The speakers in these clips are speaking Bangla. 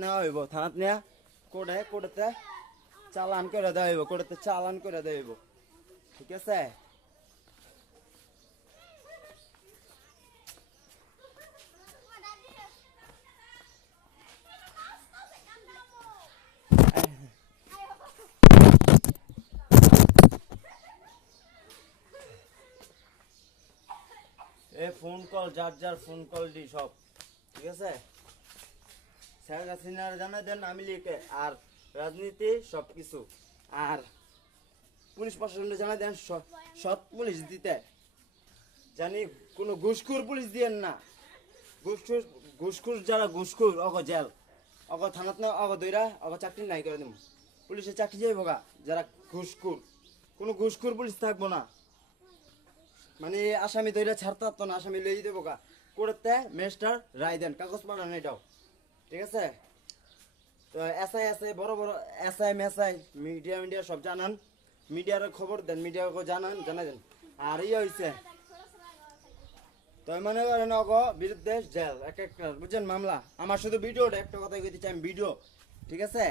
নেওয়া হইব, থানাত নেওয়া কোর্টেতে চালান করে দেওয়া হইব, কোর্টেতে চালান করে দেওয়া হইব, ঠিক আছে? এ ফোন কল যার ফোন কল দি সব, ঠিক আছে? শেখ হাসিনার জানাই দেন আমি লিখে, আর রাজনীতি সব কিছু, আর পুলিশ প্রশাসনকে জানাই দেন সৎ পুলিশ দিতে, জানি কোনো ঘুষখোর পুলিশ দিয়েন না। ঘুষখোর যারা ঘুষখোর অগ জেল, অগ থানাত না অগ দইরা অগ চাকরি নাই করে দেব, পুলিশের চাকরি যাইব গা। যারা ঘুষখোর, কোনো ঘুষখোর পুলিশ থাকবো না, মানে আসামি দইরা ছাড়তে পারতো না, আসামি লই দেবো গা। করতে ম্যাজিস্ট্রেট রায় দেন, কাগজ পাঠান এটাও, ঠিক আছে? তো এসআই বড় বড় এসআই মিডিয়া সব জানান, মিডিয়ার খবর দেন, মিডিয়াকে জানাই দেন। আর ইয়ে হয়েছে তো মনে করেন অগ বিরুদ্ধে জেল এক একটা, বুঝছেন মামলা। আমার শুধু ভিডিওটা একটা কথাই কইতে চাই, আমি ভিডিও, ঠিক আছে?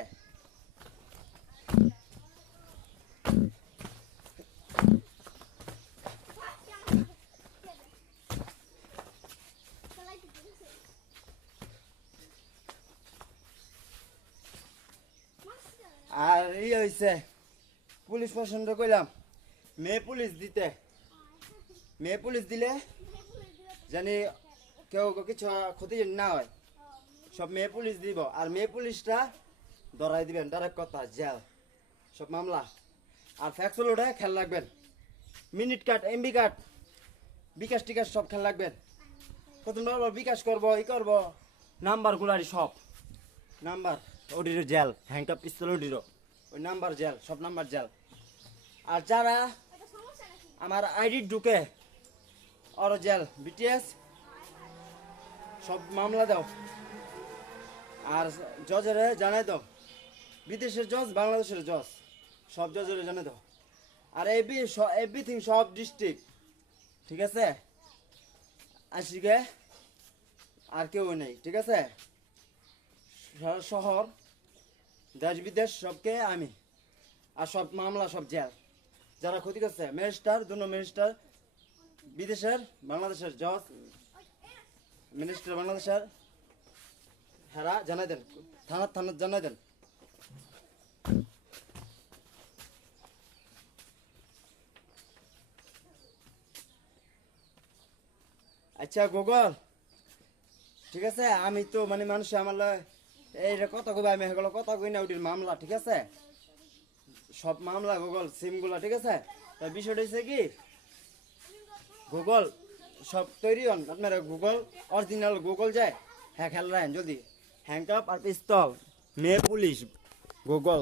আর ইয়ে হয়েছে পুলিশ প্রশাসন কইলাম মেয়ে পুলিশ দিলে জানি কেউ কিছু ক্ষতি না হয়, সব মেয়ে পুলিশ দিব। আর মেয়ে পুলিশটা ধরাই দিবেন, ডাইরেক্ট কথা জেল সব মামলা। আর ফ্যাক্সল ওটা খেয়াল রাখবেন, মিনিট কাট এমবি কাট বিকাশ টিকাশ সব খেয়াল রাখবেন। কত বিকাশ করবো ই করবো, নাম্বার গুলারি সব নাম্বার ওডিরও জেল, হ্যাংটা পিস্তল ওডিরও ওই নাম্বার জেল, সব নাম্বার জেল। আর যারা আমার আইডি ঢুকে ওর জেল, বিটিএস সব মামলা দাও। আর জজের জানাই দাও, বিদেশের জজ বাংলাদেশের জজ সব জজের জানাই দাও। আর এভরিথিং সব ডিস্ট্রিক্ট, ঠিক আছে? আশিকে আর কেউ নেই, ঠিক আছে? শহর দেশ বিদেশ সবকে আমি, আর সব মামলা সব জেল। যারা ক্ষতি করছে ম্যাজিস্ট্রেট, দুনো ম্যাজিস্ট্রেট বিদেশের বাংলাদেশের জজ, মিনিস্টার বাংলাদেশের, হেরা জানাই দেন, থানাত জানাই দেন। আচ্ছা গুগল, ঠিক আছে? আমি তো মানে মানুষ আমার এই কথা কইবা, আমি এগুলো কথা কই না, ওটির মামলা, ঠিক আছে? সব মামলা গুগল সিমগুলা, ঠিক আছে? তো বিষয়টা হচ্ছে কি, গুগল সব তৈরি হন আপনারা, গুগল অরিজিনাল গুগল যায়, হ্যাঁ খেয়াল রাখেন জলদি, হ্যাংকাপ আর পিস্তল মেয়ে পুলিশ গুগল